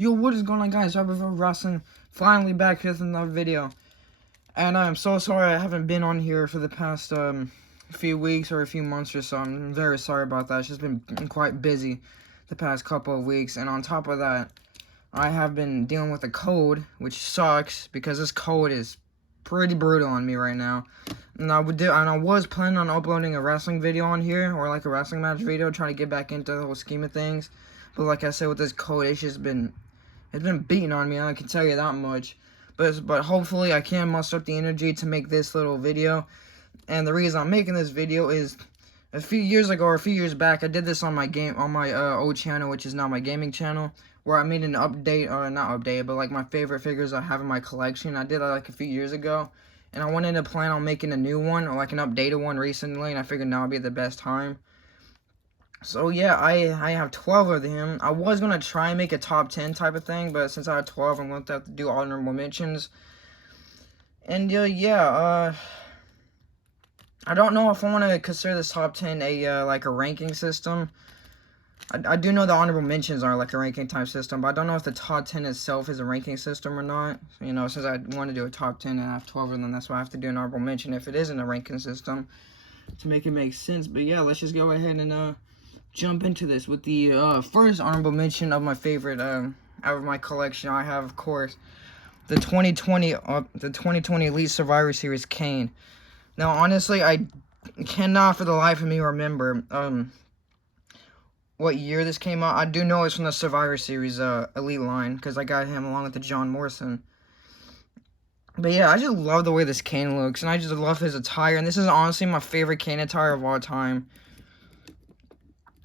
Yo, what is going on, guys? Robert Wrestling, finally back with another video. And I'm so sorry I haven't been on here for the past few weeks or a few months or so. I'm very sorry about that. It's just been quite busy the past couple of weeks. And on top of that, I have been dealing with a cold, which sucks because this cold is pretty brutal on me right now. And I was planning on uploading a wrestling video on here, or like a wrestling match video, trying to get back into the whole scheme of things. But like I said, with this cold, it's been beating on me, I can tell you that much. But hopefully I can muster up the energy to make this little video. And the reason I'm making this video is a few years ago or a few years back, I did this on my old channel, which is now my gaming channel, where I made an update, or not update, but like my favorite figures I have in my collection. I did that like a few years ago, and I wanted to plan on making a new one, or like an updated one recently, and I figured now would be the best time. So yeah, I have 12 of them. I was going to try and make a top 10 type of thing, but since I have 12, I'm going to have to do honorable mentions. And I don't know if I want to consider this top 10 like a ranking system. I do know the honorable mentions are like a ranking type system, but I don't know if the top 10 itself is a ranking system or not. You know, since I want to do a top 10 and I have 12 of them, that's why I have to do an honorable mention if it isn't a ranking system to make it make sense. But yeah, let's just go ahead and jump into this with the first honorable mention of my favorite out of my collection. I have, of course, the 2020 Elite Survivor Series Kane. Now, honestly, I cannot for the life of me remember what year this came out. I do know it's from the Survivor Series Elite line because I got him along with the John Morrison. But yeah, I just love the way this Kane looks, and I just love his attire. And this is honestly my favorite Kane attire of all time.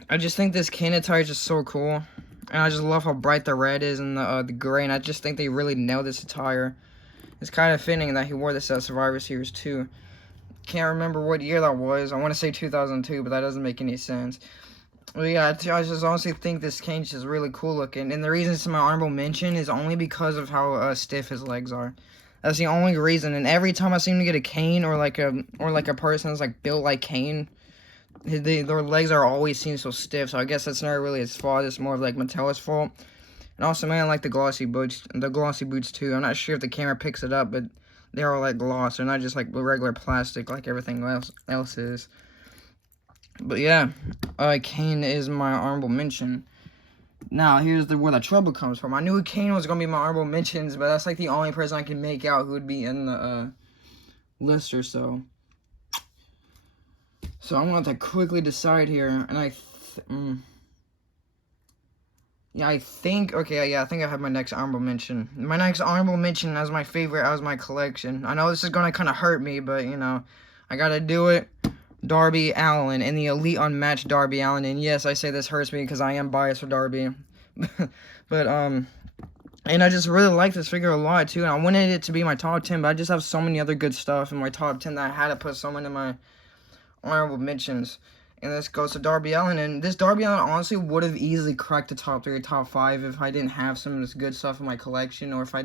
I just think this Kane attire is just so cool, and I just love how bright the red is and the gray, and I just think they really nailed this attire. It's kind of fitting that he wore this at Survivor Series 2. Can't remember what year that was. I want to say 2002, but that doesn't make any sense. But yeah, I just honestly think this Kane is just really cool looking, and the reason it's my honorable mention is only because of how stiff his legs are. That's the only reason, and every time I seem to get a Kane or like a person that's like built like Kane, their legs are always seem so stiff, so I guess that's not really his fault. It's more of like Mattel's fault. And also, man, I like the glossy boots too. I'm not sure if the camera picks it up, but they are like gloss. They're not just like regular plastic like everything else is. But yeah, Kane is my honorable mention. Now, here's where the trouble comes from. I knew Kane was gonna be my honorable mentions, but that's like the only person I can make out who would be in the list or so. So I'm going to have to quickly decide here, and I think I have my next honorable mention. My next honorable mention as my favorite as my collection. I know this is going to kind of hurt me, but, you know, I got to do it. Darby Allin, and the Elite Unmatched Darby Allin. And yes, I say this hurts me because I am biased for Darby. But, and I just really like this figure a lot, too. And I wanted it to be my top 10, but I just have so many other good stuff in my top 10 that I had to put someone in my honorable mentions. And this goes to Darby Allin, and this Darby Allin honestly would have easily cracked the top 3 or top 5 if I didn't have some of this good stuff in my collection, or if I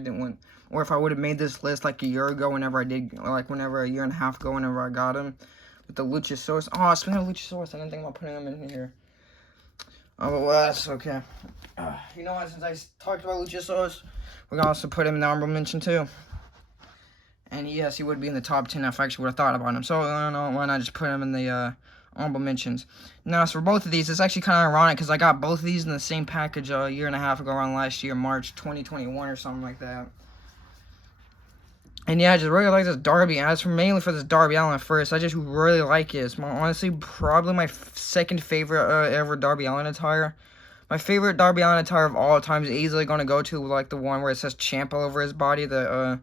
would have made this list like a year ago, whenever a year and a half ago, whenever I got him with the Luchasaurus. Oh, speaking of Luchasaurus, I didn't think about putting him in here. Oh, well, that's okay. You know what? Since I talked about Luchasaurus, we're gonna also put him in the honorable mention too. And yes, he would be in the top 10 if I actually would have thought about him. So I don't know why not just put him in the honorable mentions. Now, as for both of these, it's actually kind of ironic because I got both of these in the same package a year and a half ago, around last year, March 2021 or something like that. And yeah, I just really like this Darby. As for mainly for this Darby Allin first, I just really like it. It's honestly probably my second favorite ever Darby Allin attire. My favorite Darby Allin attire of all time is easily going to go to like the one where it says champ all over his body, the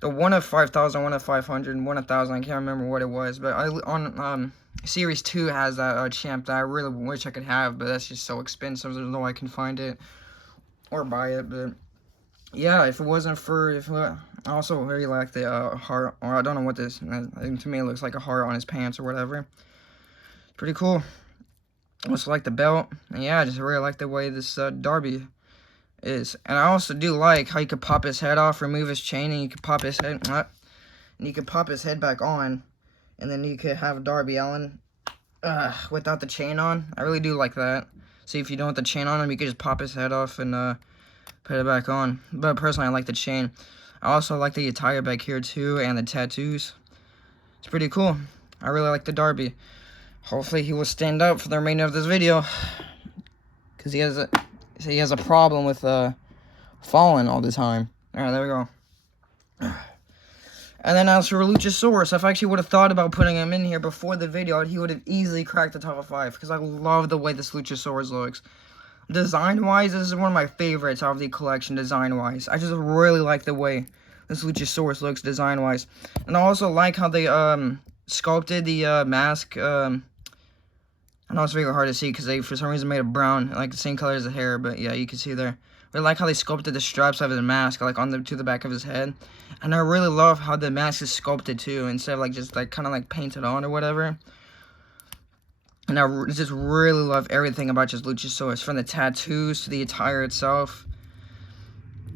1 of 5,000, 1 of 500, 1 of 1,000, I can't remember what it was, but on Series 2 has that champ that I really wish I could have, but that's just so expensive, there's no way I can find it or buy it. But yeah, if it wasn't for, I also really like the heart, or I don't know what this, to me it looks like a heart on his pants or whatever. Pretty cool. I also like the belt, and yeah, I just really like the way this Darby is. And I also do like how you could pop his head off, remove his chain, and you could pop his head back on, and then you could have Darby Allin without the chain on. I really do like that. See, if you don't want the chain on him, you could just pop his head off and put it back on. But personally, I like the chain. I also like the attire back here too, and the tattoos. It's pretty cool. I really like the Darby. Hopefully he will stand up for the remainder of this video, because he has a problem with falling all the time. Alright, there we go. And then as for Luchasaurus, if I actually would have thought about putting him in here before the video, he would have easily cracked the top 5, because I love the way this Luchasaurus looks. Design-wise, this is one of my favorites out of the collection, design-wise. I just really like the way this Luchasaurus looks design-wise. And I also like how they sculpted the mask. I know it's very hard to see because they, for some reason, made it brown, like the same color as the hair, but yeah, you can see there. I like how they sculpted the straps of his mask, like to the back of his head. And I really love how the mask is sculpted too, instead of like just like kind of like painted on or whatever. And I just really love everything about just Luchasaurus, from the tattoos to the attire itself.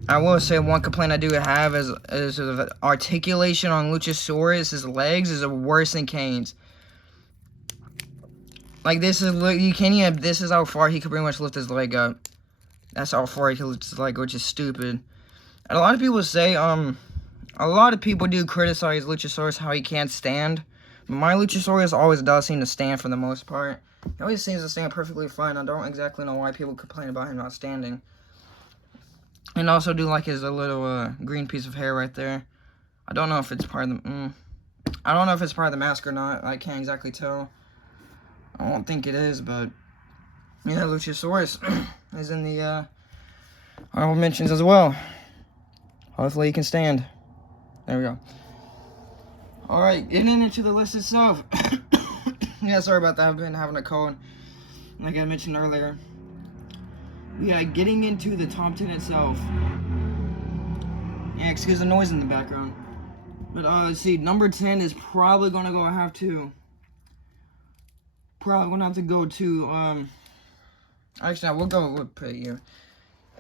I will say one complaint I do have is the articulation on Luchasaurus. His legs is worse than Kane's. Like, this is how far he could pretty much lift his leg up. That's how far he can lift his leg, which is stupid. And a lot of people say, a lot of people do criticize Luchasaurus how he can't stand. But my Luchasaurus always does seem to stand for the most part. He always seems to stand perfectly fine. I don't exactly know why people complain about him not standing. And I also do like his little green piece of hair right there. I don't know if it's part of the I don't know if it's part of the mask or not. I can't exactly tell. I don't think it is, but yeah, Luchasaurus is in the honorable mentions as well. Hopefully he can stand. There we go. Alright, getting into the list itself. Yeah, sorry about that. I've been having a cold, like I mentioned earlier. Yeah, getting into the top 10 itself. Yeah, excuse the noise in the background. But let's see, number 10 is probably gonna have to go to actually, we'll put it here.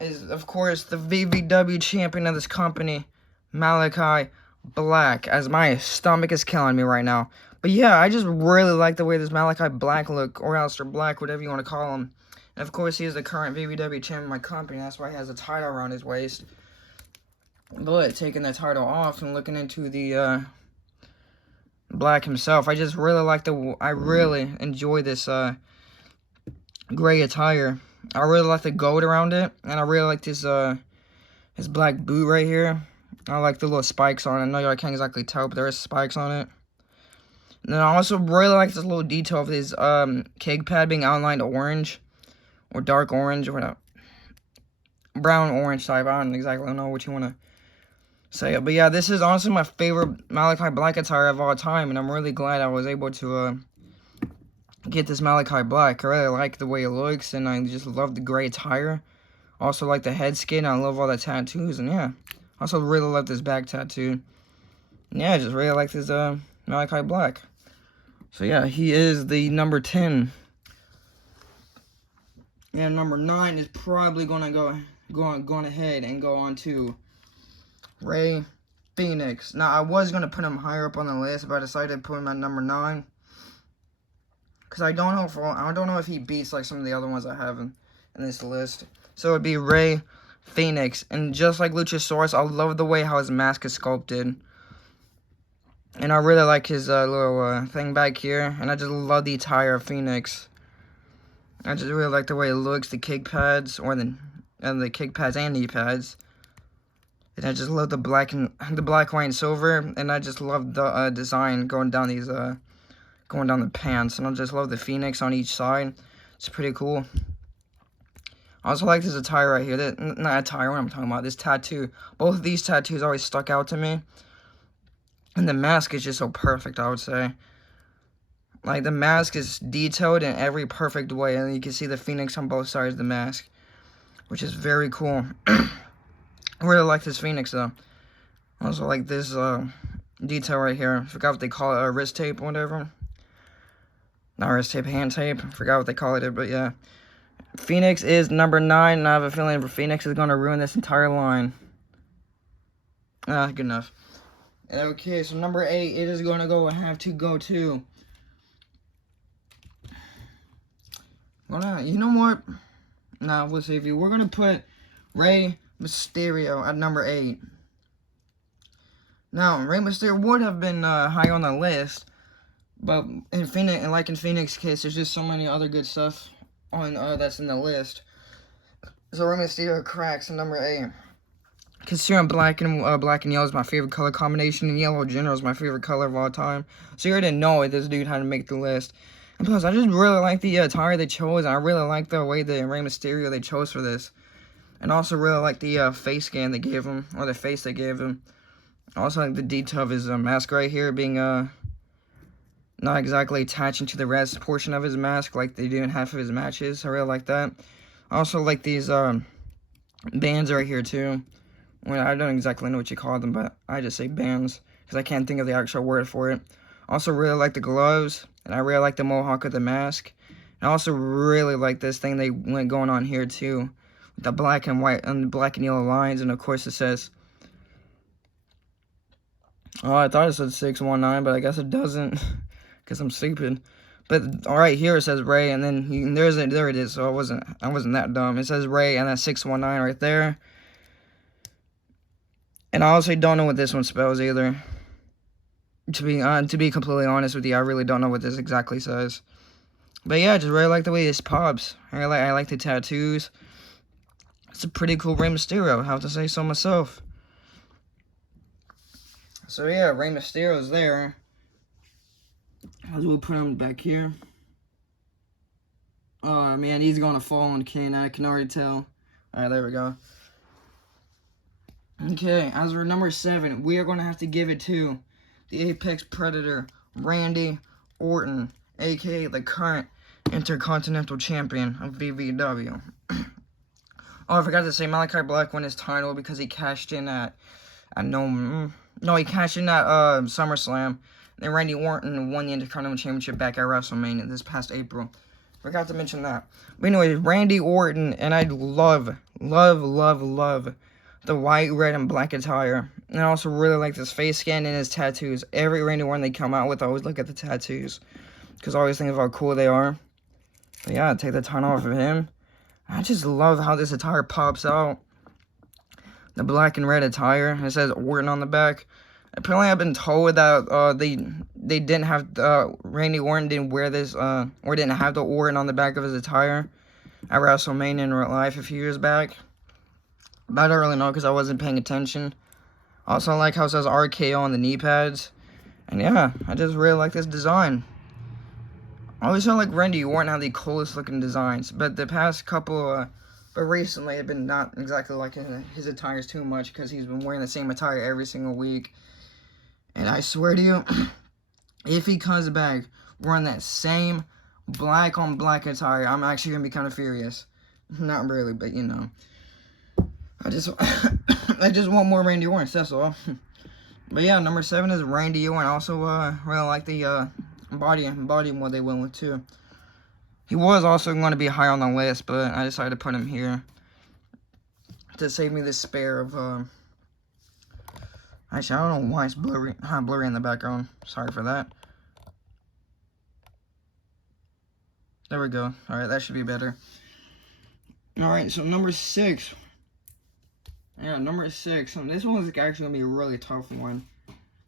Is of course the VVW champion of this company, Malachi Black, as my stomach is killing me right now. But yeah, I just really like the way this Malachi Black look, or Aleister Black, whatever you want to call him. And of course, he is the current VVW champion of my company. That's why he has a title around his waist. But taking the title off and looking into the Black himself, I just really like I really enjoy this gray attire. I really like the gold around it, and I really like this his black boot right here. I like the little spikes on it. I know y'all can't exactly tell, but there is spikes on it. And then I also really like this little detail of his keg pad being outlined orange, or dark orange, or whatever, brown orange type. I don't exactly know what you want to say it, but yeah, this is honestly my favorite Malachi Black attire of all time, and I'm really glad I was able to get this Malachi Black. I really like the way it looks, and I just love the gray attire. Also like the head skin. I love all the tattoos, and yeah, also really love this back tattoo. And yeah, I just really like this Malachi Black. So yeah, he is the number 10. And number 9 is probably gonna go ahead and go on to Rey Fenix. Now, I was going to put him higher up on the list, but I decided to put him at number 9. Because I don't know if he beats like some of the other ones I have in this list. So it would be Rey Fenix. And just like Luchasaurus, I love the way how his mask is sculpted. And I really like his little thing back here. And I just love the attire of Fenix. I just really like the way it looks, the kick pads, the kick pads and knee pads. And I just love the black, white, and silver, and I just love the design going down the pants, and I just love the Phoenix on each side. It's pretty cool. I also like this attire right here. Not attire, what I'm talking about. This tattoo. Both of these tattoos always stuck out to me, and the mask is just so perfect, I would say. Like, the mask is detailed in every perfect way, and you can see the Phoenix on both sides of the mask, which is very cool. I really like this Phoenix, though. I also like this detail right here. I forgot what they call it, wrist tape or whatever. Not wrist tape, hand tape. I forgot what they call it, but yeah. Phoenix is number 9, and I have a feeling Phoenix is going to ruin this entire line. Good enough. Okay, so number 8, it is going to have to go to... you know what? Nah, we'll save you. We're going to put Rey Mysterio at number 8. Now, Rey Mysterio would have been high on the list, but in Phoenix's case, there's just so many other good stuff on that's in the list. So Rey Mysterio cracks at number 8. Considering black and yellow is my favorite color combination, and yellow in general is my favorite color of all time. So you already know this dude had to make the list. And plus, I just really like the attire they chose. And I really like the way the Rey Mysterio they chose for this. And also really like the face scan they gave him, or the face they gave him. I also like the detail of his mask right here being not exactly attaching to the rest portion of his mask like they do in half of his matches. I really like that. I also like these bands right here too. Well, I don't exactly know what you call them, but I just say bands because I can't think of the actual word for it. Also really like the gloves, and I really like the mohawk of the mask. And I also really like this thing they went going on here too, with the black and white and black and yellow lines, and of course it says. Oh, I thought it said 619, but I guess it doesn't, because I'm stupid. But all right, here it says Rey, and then there it is. So I wasn't that dumb. It says Rey, and that's 619 right there. And I honestly don't know what this one spells either. To be completely honest with you, I really don't know what this exactly says. But yeah, I just really like the way this pops. I like the tattoos. It's a pretty cool Rey Mysterio, I have to say so myself. So yeah, Rey Mysterio's there. As we'll put him back here. Oh man, he's gonna fall on Kane, I can already tell. Alright, there we go. Okay, as for number 7, we are going to have to give it to the Apex Predator, Randy Orton, aka the current Intercontinental Champion of VVW. Oh, I forgot to say, Malachi Black won his title because he cashed in at he cashed in at SummerSlam. Then Randy Orton won the Intercontinental Championship back at WrestleMania this past April. Forgot to mention that. But anyway, Randy Orton, and I love the white, red, and black attire. And I also really like this face scan and his tattoos. Every Randy Orton they come out with, I always look at the tattoos, because I always think of how cool they are. But yeah, take the ton off of him. I just love how this attire pops out. The black and red attire. It says Orton on the back. Apparently, I've been told that they didn't have Randy Orton didn't wear this or didn't have the Orton on the back of his attire at WrestleMania in real life a few years back. But I don't really know because I wasn't paying attention. Also, I like how it says RKO on the knee pads. And yeah, I just really like this design. I always felt like Randy Orton had the coolest looking designs. But the past couple, but recently, it's been not exactly like his attires too much because he's been wearing the same attire every single week. And I swear to you, if he comes back wearing that same black on black attire, I'm actually going to be kind of furious. Not really, but you know. I just want more Randy Orton, that's all. But yeah, number 7 is Randy Orton. I also really like the body what they went with too. He was also going to be high on the list, but I decided to put him here to save me the spare of actually, I don't know why it's blurry in the background. Sorry for that. There we go. Alright, that should be better. Alright, so number 6. Yeah, number 6. This one's actually going to be a really tough one.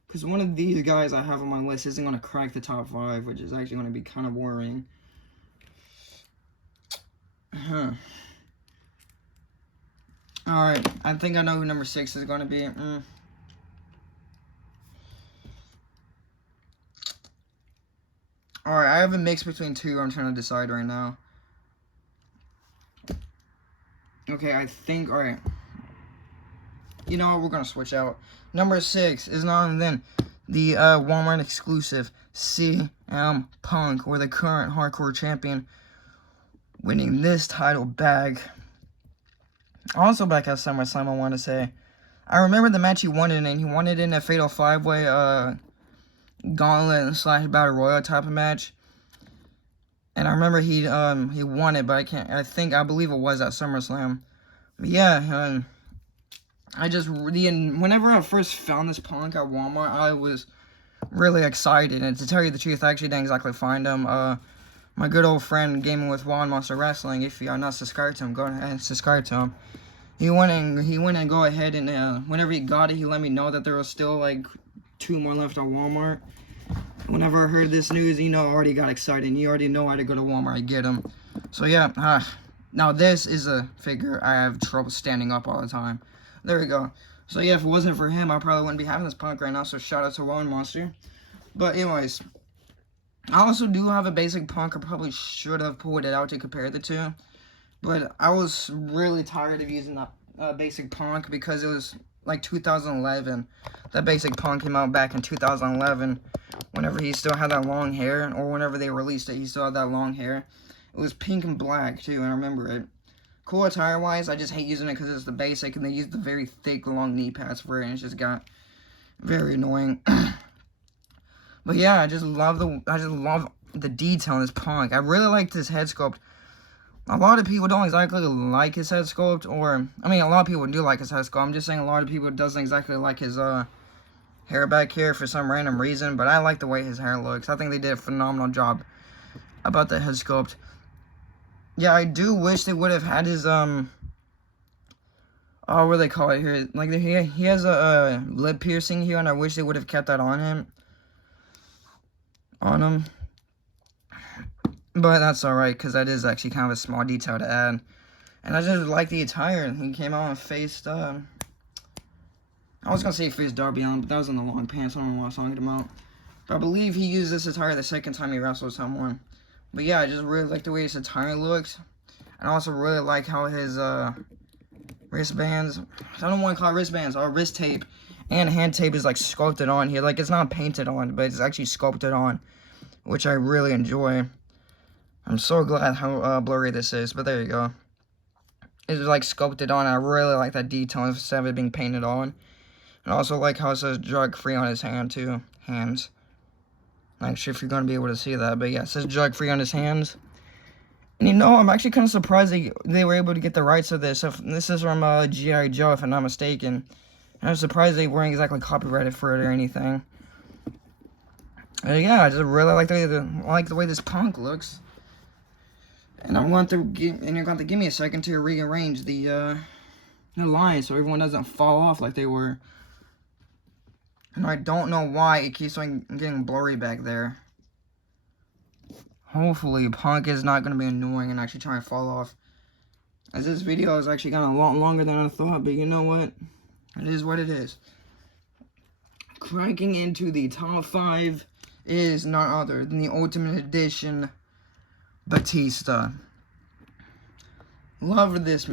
Because one of these guys I have on my list isn't going to crack the top 5, which is actually going to be kind of worrying. Alright, I think I know who number 6 is going to be. Alright, I have a mix between 2 I'm trying to decide right now. Okay, I think, alright. You know what, we're going to switch out. Number 6 is none other than the Walmart exclusive CM Punk, or the current hardcore champion, winning this title back. Also back at SummerSlam, I want to say. I remember the match he won it in. He won it in a Fatal 5-Way gauntlet / battle royal type of match. And I remember he won it, but I believe it was at SummerSlam. But yeah, whenever I first found this Punk at Walmart, I was really excited. And to tell you the truth, I actually didn't exactly find him. My good old friend Gaming with Juan Monster Wrestling, if you are not subscribed to him, go ahead and subscribe to him. He went and go ahead and whenever he got it, he let me know that there was still like 2 more left at Walmart. Whenever I heard this news, I already got excited. And you already know I had to go to Walmart and get them. So yeah, now this is a figure I have trouble standing up all the time. There we go. So yeah, if it wasn't for him, I probably wouldn't be having this punk right now. So shout out to Rowan Monster. But anyways, I also do have a basic punk. I probably should have pulled it out to compare the two. But I was really tired of using that basic punk because it was like 2011. That basic punk came out back in 2011. Whenever he still had that long hair, or whenever they released it, he still had that long hair. It was pink and black too, and I remember it. Cool attire-wise, I just hate using it because it's the basic, and they used the very thick, long knee pads for it, and it just got very annoying. But yeah, I just love the detail in this punk. I really like this head sculpt. A lot of people don't exactly like his head sculpt, or, I mean, a lot of people do like his head sculpt. I'm just saying a lot of people doesn't exactly like his, hair back here for some random reason, but I like the way his hair looks. I think they did a phenomenal job about the head sculpt. Yeah, I do wish they would have had his, oh, what do they call it here? Like, he has a lip piercing here, and I wish they would have kept that on him. But that's alright, because that is actually kind of a small detail to add. And I just like the attire. He came out and faced, I was going to say faced Darby Allin, but that was in the long pants. I don't know what I was talking about. But I believe he used this attire the second time he wrestled someone. But yeah, I just really like the way his attire looks. And I also really like how his, wristbands, I don't want to call it wristbands, or wrist tape and hand tape is, like, sculpted on here. Like, it's not painted on, but it's actually sculpted on, which I really enjoy. I'm so glad how blurry this is, but there you go. It's like sculpted on. I really like that detail instead of it being painted on. And I also like how it says drug free on his hand too. Hands. Not sure if you're gonna be able to see that, but yeah, it says drug free on his hands. And I'm actually kind of surprised they were able to get the rights of this. This is from G.I. Joe, if I'm not mistaken. And I'm surprised they weren't exactly copyrighted for it or anything. Yeah, I just really like the way this punk looks. And you're going to give me a second to rearrange the lines so everyone doesn't fall off like they were. And I don't know why it keeps on getting blurry back there. Hopefully, Punk is not going to be annoying and actually try to fall off. As this video is actually kind of a lot longer than I thought, but you know what? It is what it is. Cranking into the top 5 is none other than the Ultimate Edition Batista. Love this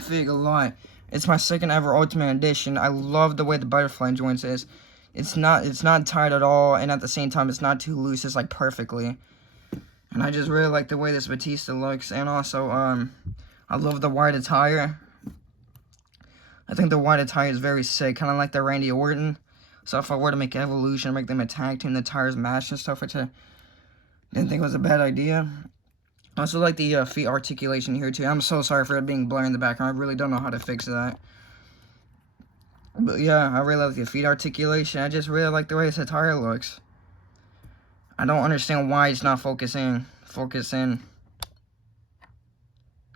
fig a lot. It's my second ever Ultimate Edition. I love the way the butterfly joints is. It's not tight at all, and at the same time it's not too loose. It's like perfectly. And I just really like the way this Batista looks, and also I love the white attire. I think the white attire is very sick, kind of like the Randy Orton. So if I were to make Evolution, make them a tag team, the tires match and stuff, which I didn't think was a bad idea. I also like the feet articulation here too. I'm so sorry for it being blurry in the background. I really don't know how to fix that. But yeah, I really like the feet articulation. I just really like the way his attire looks. I don't understand why it's not focusing.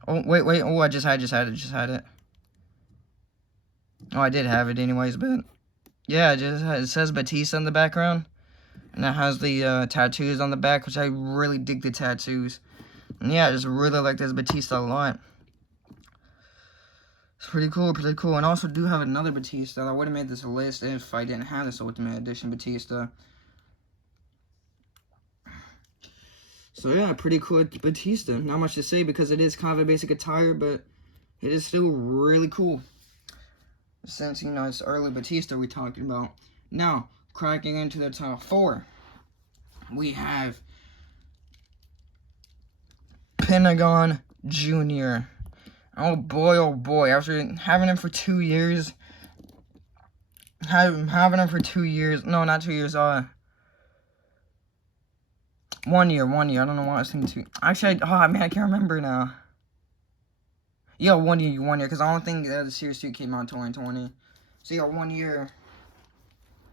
Oh, wait. Oh, I just had it. Oh, I did have it anyways, but yeah, it says Batista in the background. And it has the tattoos on the back, which I really dig the tattoos. And yeah, I just really like this Batista a lot. It's pretty cool. And I also do have another Batista. I would have made this list if I didn't have this Ultimate Edition Batista. So yeah, pretty cool Batista. Not much to say because it is kind of a basic attire, but it is still really cool. Since, it's early Batista we're talking about. Now, cracking into the top 4, we have Pentagon Jr. Oh boy, after having him for 2 years, no, not 2 years, 1 year, I don't know why I was thinking 2, actually, I can't remember now. Yeah, 1 year, because I don't think the Series 2 came out in 2020, so yeah, 1 year,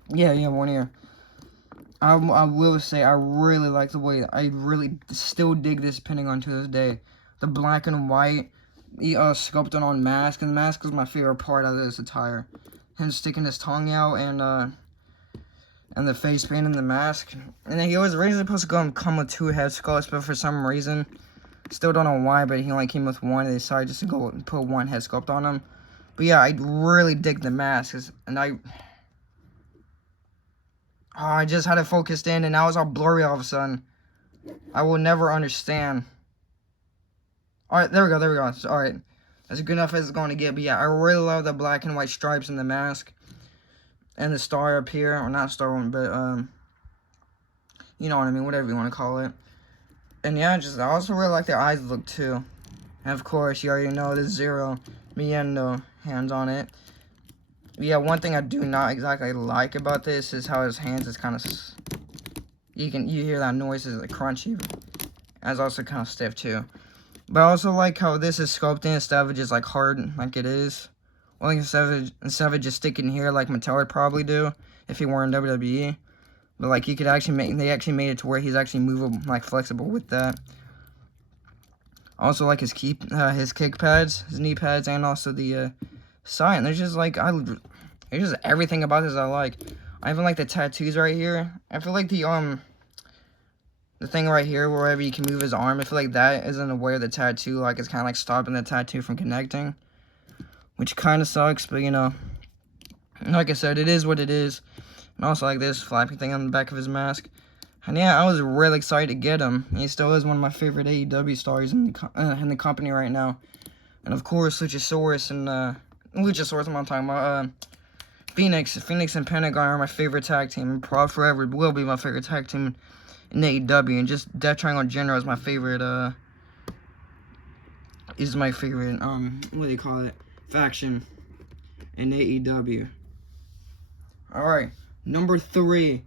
yeah, 1 year. I will say, I really like the way, I really still dig this Pentagon to this day. The black and white, the sculpted on mask, and the mask was my favorite part of this attire. Him sticking his tongue out and the face paint in the mask. And then he was originally supposed to come with 2 head sculpts, but for some reason, still don't know why, but he only came with 1. They decided just to go and put 1 head sculpt on him. But yeah, I really dig the mask, and I just had it focused in, and now it's all blurry all of a sudden. I will never understand. Alright, there we go. Alright, that's good enough as it's going to get. But yeah, I really love the black and white stripes in the mask. And the star up here, or not star one, but, you know what I mean, whatever you want to call it. And yeah, I also really like their eyes look, too. And of course, you already know the Zero Miyendo hands on it. Yeah, one thing I do not exactly like about this is how his hands is kind of, you hear that noise, is like crunchy. And it's also kind of stiff, too. But I also like how this is sculpted instead of just like hard like it is. Well, like instead of it just sticking here like Mattel would probably do if he were in WWE. But like you could actually they actually made it to where he's actually movable, like flexible with that. Also like his kick pads, his knee pads, and also the sign. There's just like there's just everything about this I like. I even like the tattoos right here. I feel like the thing right here wherever you can move his arm, I feel like that isn't aware of the tattoo, like it's kind of like stopping the tattoo from connecting. Which kind of sucks, but you know, like I said, it is what it is. And also like this flapping thing on the back of his mask. And yeah, I was really excited to get him. He still is one of my favorite AEW stars in the company right now. And of course, Luchasaurus and Luchasaurus, I'm talking about Phoenix and Pentagon are my favorite tag team, and probably forever will be my favorite tag team in AEW. And just Death Triangle in general is my favorite. What do you call it? Faction in AEW. Alright, number 3.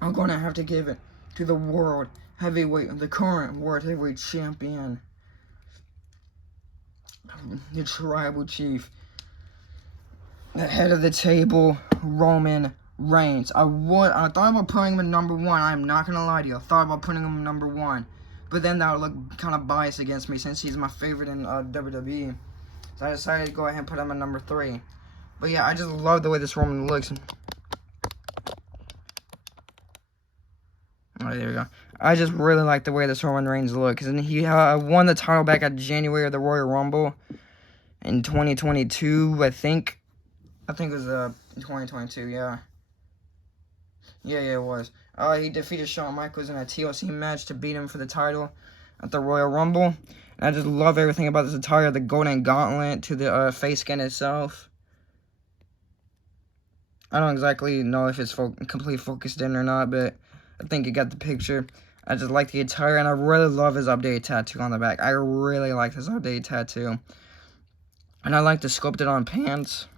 I'm gonna have to give it to the the current world heavyweight champion, the tribal chief, the head of the table, Roman Reigns. I thought about putting him in number 1. I'm not gonna lie to you. I thought about putting him in number 1. But then that would look kind of biased against me since he's my favorite in WWE. So I decided to go ahead and put him in number 3. But yeah, I just love the way this Roman looks. Oh, there we go. I just really like the way this Roman Reigns looks. And he won the title back at January of the Royal Rumble in 2022, I think. I think it was 2022, yeah. Yeah, it was. He defeated Shawn Michaels in a TLC match to beat him for the title at the Royal Rumble. And I just love everything about this attire, the golden gauntlet to the face skin itself. I don't exactly know if it's completely focused in or not, but I think you got the picture. I just like the attire, and I really love his updated tattoo on the back. I really like this updated tattoo. And I like the sculpted on pants.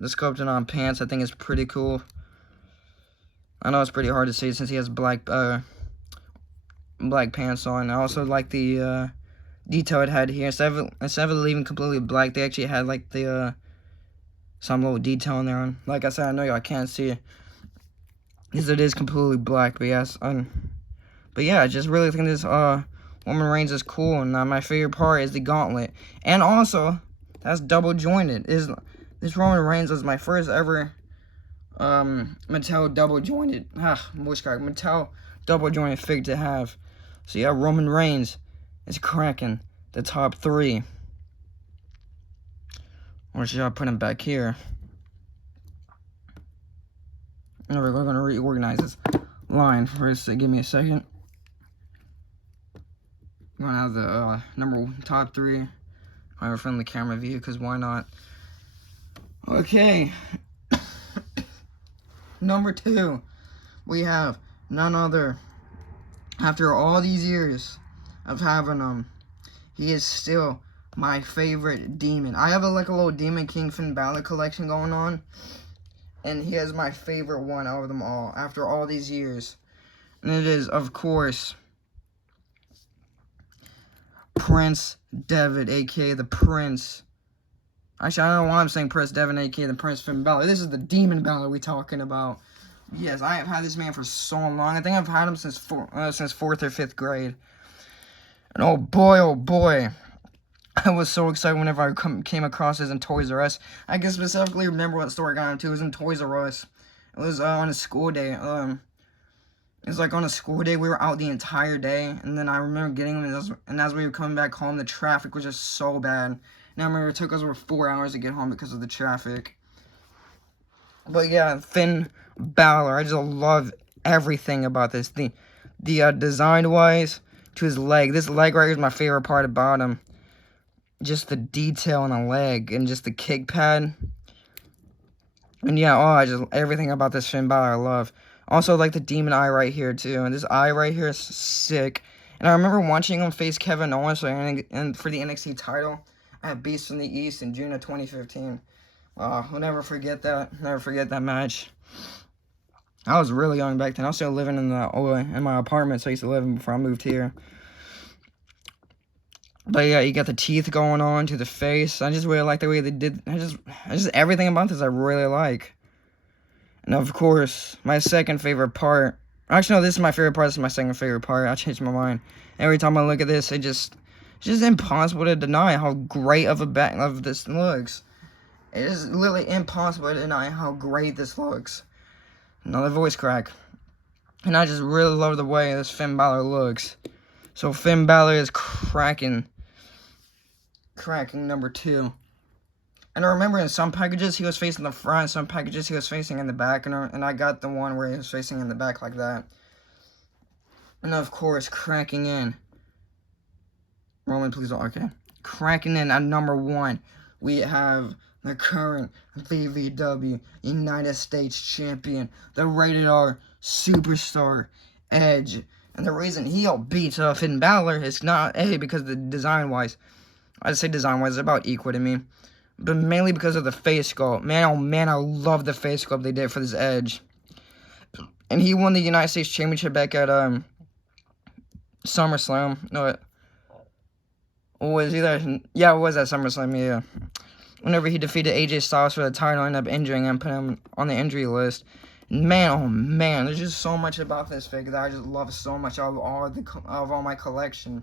The sculpted on pants I think is pretty cool. I know it's pretty hard to see since he has black pants on. I also like the detail it had here. Instead of leaving completely black, they actually had like the some little detail in there. Like I said, I know y'all can't see it because it is completely black. But yes, but yeah, I just really think this Roman Reigns is cool, and my favorite part is the gauntlet, and also that's double jointed. This Roman Reigns was my first ever Mattel double jointed Mattel double jointed fig to have. So yeah, Roman Reigns is cracking the top 3. Or should I put him back here? We're gonna reorganize this line first. So give me a second. I'm gonna have the top 3. I have a friendly camera view because why not? Okay. Number 2, we have none other. After all these years of having him, he is still my favorite demon. I have a little Demon King Finn Balor collection going on, and he is my favorite one out of them all after all these years. And it is, of course, Prince Devitt, aka the Prince. Actually, I don't know why I'm saying Prince Devitt, aka the Prince Finn Balor. This is the Demon Balor we're talking about. Yes, I have had this man for so long. I think I've had him since 4th or 5th grade. And oh boy, I was so excited whenever I came across this in Toys R Us. I can specifically remember what store I got into. It was in Toys R Us. It was on a school day. It was like on a school day. We were out the entire day, and then I remember getting them. And as we were coming back home, the traffic was just so bad. And I remember it took us over 4 hours to get home because of the traffic. But yeah, Finn Balor. I just love everything about this. The design-wise to his leg. This leg right here is my favorite part about him. Just the detail on the leg and just the kick pad. And yeah, everything about this Finn Balor I love. Also, like the demon eye right here too. And this eye right here is sick. And I remember watching him face Kevin Owens for the NXT title at Beast from the East in June of 2015. I'll never forget that. Never forget that match. I was really young back then. I was still living in my apartment, so I used to live in before I moved here. But yeah, you got the teeth going on to the face. I just really like the way they did. I just everything about this I really like. And of course, my second favorite part. Actually, no, this is my favorite part. This is my second favorite part. I changed my mind. Every time I look at this, it's just impossible to deny how great of a back of this looks. It is literally impossible to deny how great this looks. Another voice crack. And I just really love the way this Finn Balor looks. So Finn Balor is cracking number 2. And I remember in some packages he was facing the front, some packages he was facing in the back, and I got the one where he was facing in the back like that. And of course, cracking in. Roman, please don't. Okay. Cracking in at number 1, we have the current VVW United States Champion, the Rated R Superstar, Edge. And the reason he beats Finn Balor is not, because the design-wise. I'd say design-wise, it's about equal to me. But mainly because of the face sculpt. Man, oh man, I love the face sculpt they did for this Edge. And he won the United States Championship back at SummerSlam. No, it was either... Yeah, it was at SummerSlam, yeah. Whenever he defeated AJ Styles for the title, ended up injuring him, put him on the injury list. Man, oh man, there's just so much about this figure that I just love so much out of all my collection.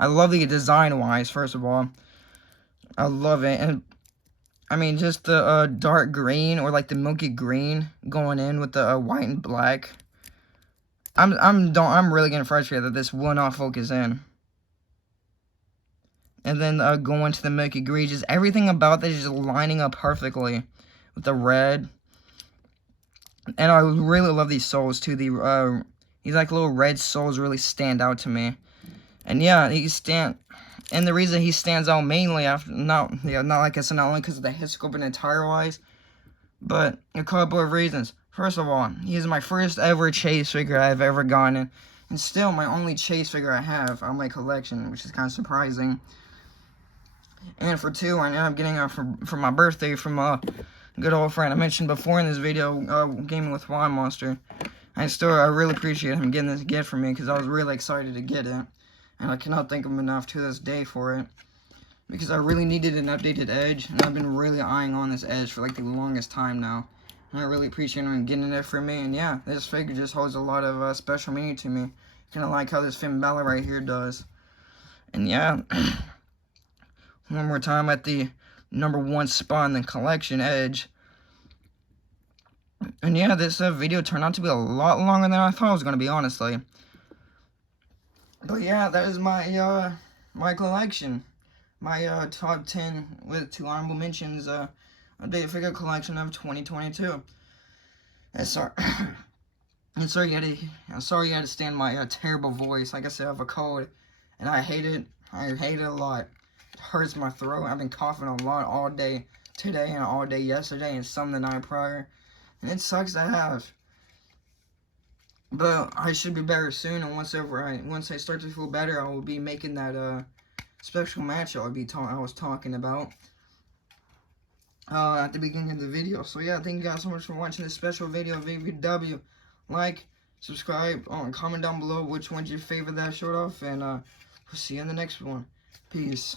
I love the design-wise, first of all. I love it, and I mean, just the dark green or like the milky green going in with the white and black. I'm really getting frustrated that this will not focus in. And then going to the milky green, just everything about this is just lining up perfectly with the red. And I really love these soles too. These like little red soles really stand out to me. And yeah, and the reason he stands out mainly not like I said, not only because of the head sculpt and attire wise, but a couple of reasons. First of all, he is my first ever Chase figure I've ever gotten, and still my only Chase figure I have on my collection, which is kind of surprising. And for 2, I ended up getting for my birthday from a good old friend I mentioned before in this video, Gaming with Wine Monster. I really appreciate him getting this gift for me because I was really excited to get it. And I cannot thank him enough to this day for it. Because I really needed an updated Edge. And I've been really eyeing on this Edge for like the longest time now. And I really appreciate him getting it for me. And yeah, this figure just holds a lot of special meaning to me. Kind of like how this Finn Balor right here does. And yeah. One more time at the number 1 spot in the collection, Edge. And yeah, this video turned out to be a lot longer than I thought it was going to be, honestly. But yeah, that is my my collection. My top 10 with 2 honorable mentions, updated figure collection of 2022. And sorry, sorry you had to stand my terrible voice. Like I said, I have a cold, and I hate it. I hate it a lot. It hurts my throat. I've been coughing a lot all day today and all day yesterday and some the night prior, and it sucks to have. But I should be better soon, and once I start to feel better, I will be making that special match I was talking about at the beginning of the video. So yeah, thank you guys so much for watching this special video of VVW. Like, subscribe, and comment down below which one's your favorite that I showed off, and we'll see you in the next one. Peace.